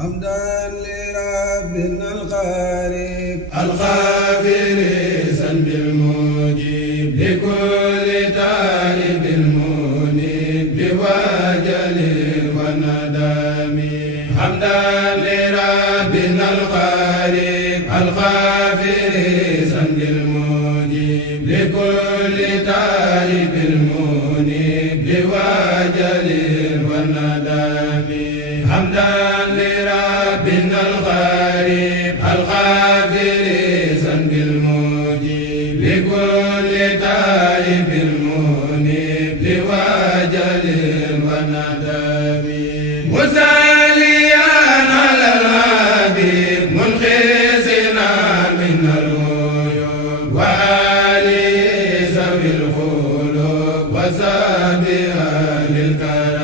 حمدا لربنا القريب الغافر ذنب المجيب لكل تائب المنيب بوجل وندم حمدا لربنا القريب الغافر ذنب المجيب لكل تائب المنيب بوجل وندم حمدا لربنا الغريب الغافر ذنب المجيب لكل تائب المنيب لوجل وندم مساليا على الحبيب منقذنا من العيوب وآله ذوي الخلق وسابها للكرم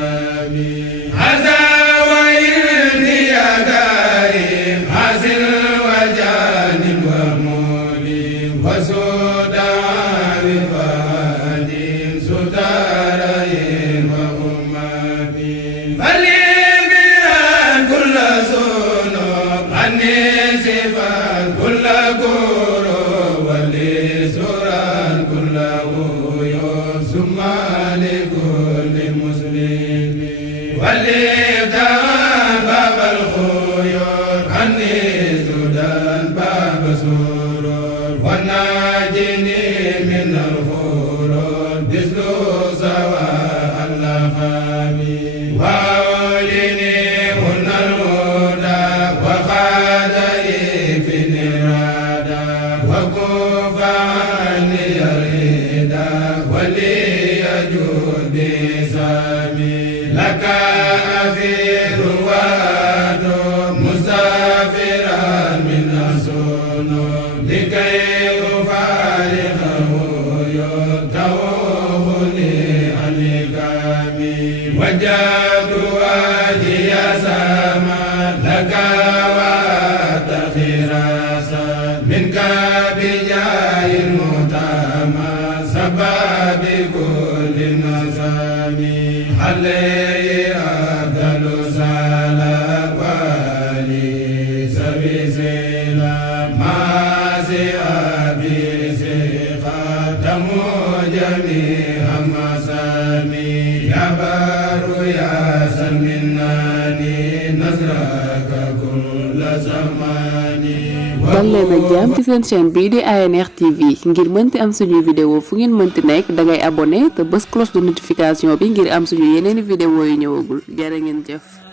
وجاد وادي سما لك وتخيراسا منك بجاه المتامى سبب كل النظام عليه أفضل صلاة وآله سبي سلام ما سيأبي سيخاتم جميع مسامي يا بار يا سلمناني نصرك كل زماني dal leen ak jàmm ci seen chaîne bii di ANR TV ngir mënti am suñuy vidéo fu ngeen mënti nekk dangay abonné te bës cloche de notification bi ngir am suñu yeneeni vidéo yu ñëwagul jërë ngeen jëf